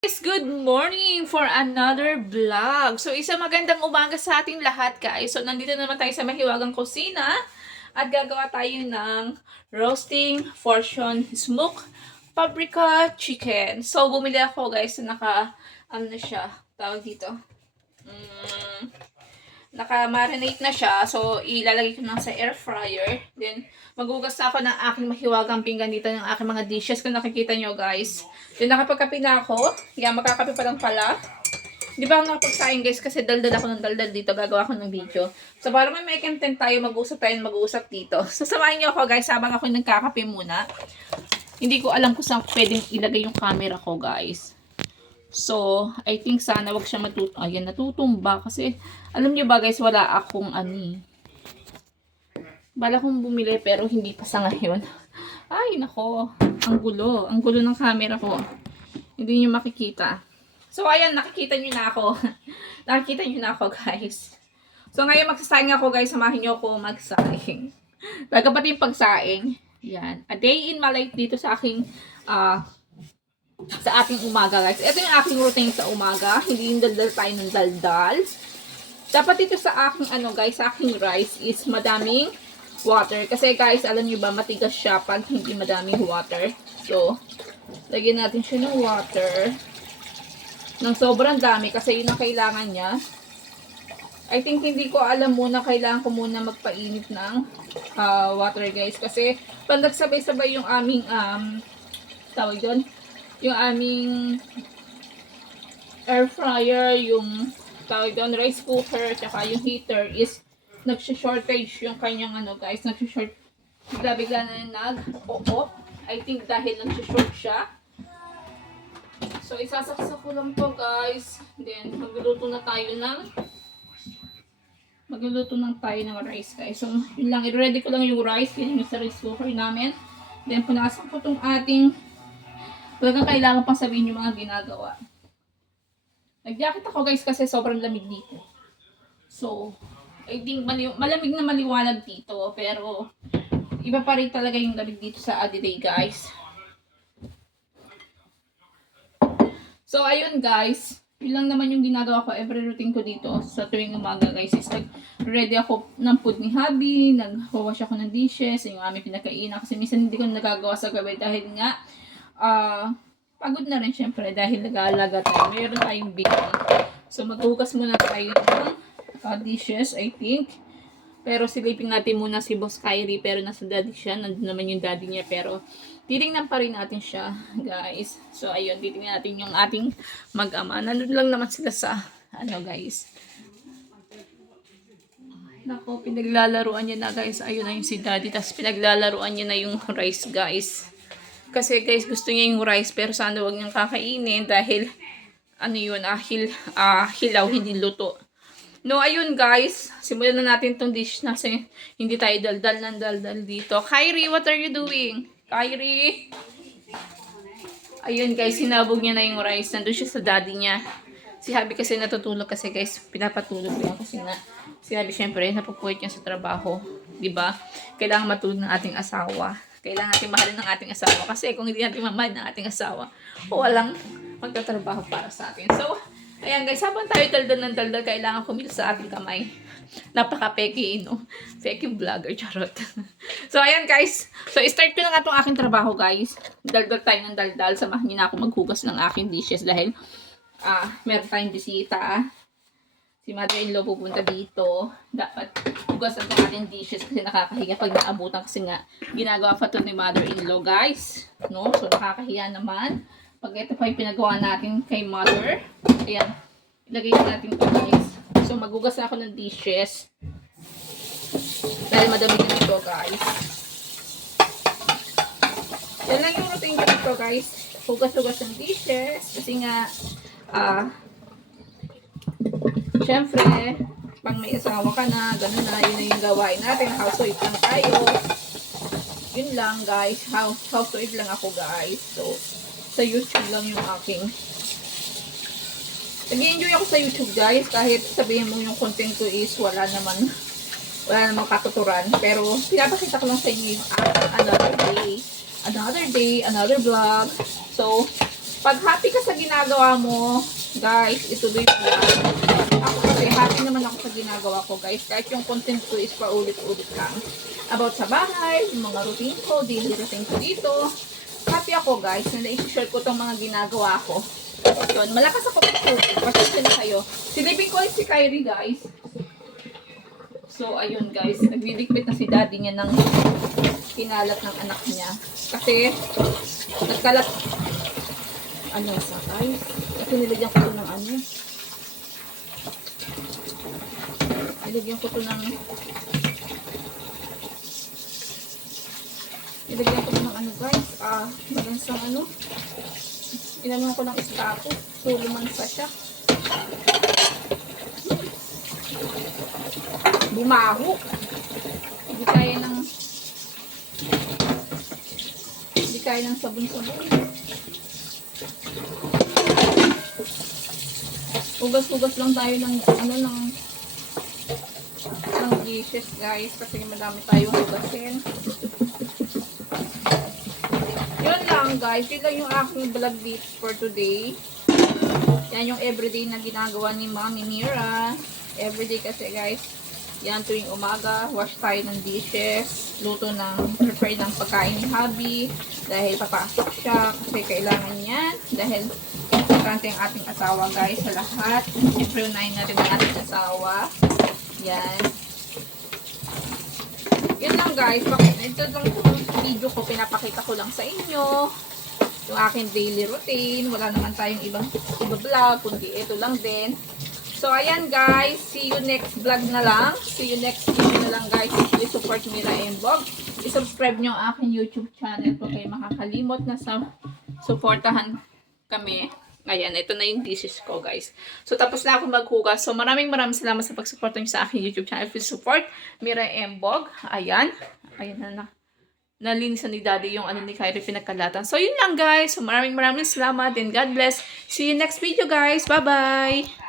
Guys, good morning for another vlog. So, isang magandang umaga sa ating lahat, guys. So, nandito naman tayo sa Mahiwagang Kusina at gagawa tayo ng roasting portion smoked paprika chicken. So, bumili ako, guys, ano na siya, tawag dito. Naka-marinate na siya. So, ilalagay ko na sa air fryer. Then, maghugas na ako ng aking mahiwagang pinggan dito ng aking mga dishes. Kung nakikita nyo, guys. Then, nakapagkape na ako. Yan, makakape pa lang pala. Di ba ako nakapagsaing, guys, kasi daldal ako ng daldal dito. Gagawa ko ng video. So, para may content tayo, mag-usap dito. So, samahin nyo ako, guys, habang ako nagkakape muna. Hindi ko alam kung saan pwedeng ilagay yung camera ko, guys. So, I think sana wag siya ayan, natutumba. Kasi, alam niyo ba guys, wala akong bala kong bumili pero hindi pa sa ngayon. Ay, nako. Ang gulo. Ang gulo ng camera ko. Hindi niyo makikita. So, ayan, nakikita niyo na ako. Nakikita niyo na ako, guys. So, ngayon magsasaing ako, guys. Samahin niyo ako magsaing. Baga pati yung pagsaing. Yan. A day in my life dito sa aking, sa ating umaga, guys. Ito yung aking routine sa umaga. Hindi yung daldal tayo ng daldal. Dapat dito sa aking, guys, sa aking rice is madaming water. Kasi, guys, alam nyo ba, matigas siya pag hindi madaming water. So, lagyan natin siya ng water. Ng sobrang dami kasi yun ang kailangan niya. I think hindi ko alam muna, kailangan ko muna magpainit ng water, guys. Kasi, pag nagsabay-sabay yung aming, tawag doon, yung aming air fryer, yung tawag doon, rice cooker, tsaka yung heater is nagsishortage yung kanyang guys, nagsishort, bigla na nag-o-off. I think dahil nagsishort siya. So, isasaksak ko lang to, guys. Then, magluluto tayo ng rice, guys. So, yun lang, i-ready ko lang yung rice, yun yung sa rice cooker namin. Then, punasan ko tong ating talagang kailangan pang sabihin yung mga ginagawa. Nag-jacket ako, guys, kasi sobrang lamig dito. So, I think malamig na maliwanag dito. Pero, iba pa rin talaga yung lamig dito sa Adiday, guys. So, ayun, guys. Yun lang naman yung ginagawa ko. Every routine ko dito sa tuwing umaga, guys. Is ready ako ng food ni hubby. Nag-wash ako ng dishes. Yung aming pinakainan. Kasi minsan hindi ko nagagawa sa gabi dahil nga pagod na rin syempre dahil nag-aalaga tayo. Mayroon tayong baby. So, maghugas muna tayo ng dishes, I think. Pero silipin natin muna si Boss Kyrie. Pero nasa daddy siya. Nandun naman yung daddy niya. Pero titingnan pa rin natin siya, guys. So, ayun. Titingnan natin yung ating mag-ama. Nandun lang naman sila sa, guys. Nako, pinaglalaruan niya na, guys. Ayun na yung si daddy. Tapos pinaglalaruan niya na yung rice, guys. Kasi guys, gusto niya yung rice pero sana wag niyang kakainin dahil hilaw, hindi luto. No, ayun guys, simulan na natin tong dish na kasi hindi tayo daldal dito. Kyrie, what are you doing? Kyrie! Ayun guys, sinabog niya na yung rice. Nandun siya sa daddy niya. Si Habi kasi natutulog kasi guys, pinapatulog niya kasi nga si Habi syempre napupuwit niya sa trabaho. 'Di ba? Kailangan matulog ng ating asawa. Kailangan natin mahalin ng ating asawa. Kasi kung hindi natin mamahal ng ating asawa, walang magtatrabaho para sa atin. So, ayan guys, habang tayo daldal ng daldal, kailangan kumilos sa ating kamay. Napaka-peki, no? Peki vlogger, charot. So, ayan guys. So, start ko na nga itong aking trabaho, guys. Daldal tayo ng daldal. Samahan niyo na ako maghugas ng aking dishes dahil meron tayong bisita. Si mother-in-law pupunta dito. Dapat hugasan ko ating dishes kasi nakakahiya pag naabutan kasi nga ginagawa pa ito ni mother-in-law, guys. No? So, nakakahiya naman. Pag ito pa yung pinagawa natin kay mother. Ayan. Ilagay natin ito, guys. So, maghugas na ako ng dishes. Dahil madami na ito, guys. Yan lang yung routine ko dito, guys. Hugas-hugas ng dishes. Kasi nga, syempre, pag may asawa ka na, gano'n na, yun na yung gawain natin. Housewife lang tayo. Yun lang, guys. Housewife lang ako, guys. So, sa YouTube lang yung aking. Nag-enjoy ako sa YouTube, guys. Kahit sabihin mo yung content ko is wala naman katuturan. Pero, pinapakita ko lang sa inyo yung another day, another vlog. So, Pag happy ka sa ginagawa mo, guys, ituloy mo yan. Ako kasi happy naman ako sa ginagawa ko, guys. Kahit yung content ko is paulit-ulit lang. About sa bahay, yung mga routine ko, daily routine ko dito. Happy ako, guys, na na-share ko itong mga ginagawa ko. Yun, malakas ako pag-share. Pasensya na kayo. Silipin ko si Kyrie, guys. So, ayun, guys. Nagdidigpit na si daddy niya ng kinalat ng anak niya. Kasi, nagkalat. Ano sa guys? Kasi nilagyan ko ito ng ano. Nilagyan ko ito ng ano guys. Magansang ano. Inanong ko ng istako. So, lumansa siya. Bumaho. Hindi kaya ng sabon-sabon. Hugas-hugas lang tayo ng dishes, guys, kasi madami tayong hugasin. Yun lang, guys. Yun lang yung aking vlog dito for today. Yan yung everyday na ginagawa ni Mami Mira. Everyday kasi, guys. Yan, tuwing umaga, wash tayo ng dishes, prepare ng pagkain ni hubby, dahil papasok siya, kasi kailangan yan, dahil importante ang ating asawa, guys, sa lahat. Siyempre, unahin natin ang ating asawa. Yan. Yun lang, guys. Ito lang yung video ko, pinapakita ko lang sa inyo. Yung aking daily routine. Wala naman tayong ibang vlog, kundi ito lang din. So, ayan guys. See you next vlog na lang. See you next video na lang guys. Please support Mira Embog. I-subscribe nyo ang aking YouTube channel kung kayo makakalimot na sa supportahan kami. Ayan, ito na yung dishes ko guys. So, tapos na ako maghugas. So, maraming salamat sa pag-support nyo sa aking YouTube channel. Please support Mira Embog. Ayan. Ayan na. Nalinisan ni Daddy yung ano ni Kyrie pinagkalatan. So, yun lang guys. So, maraming salamat and God bless. See you next video guys. Bye-bye!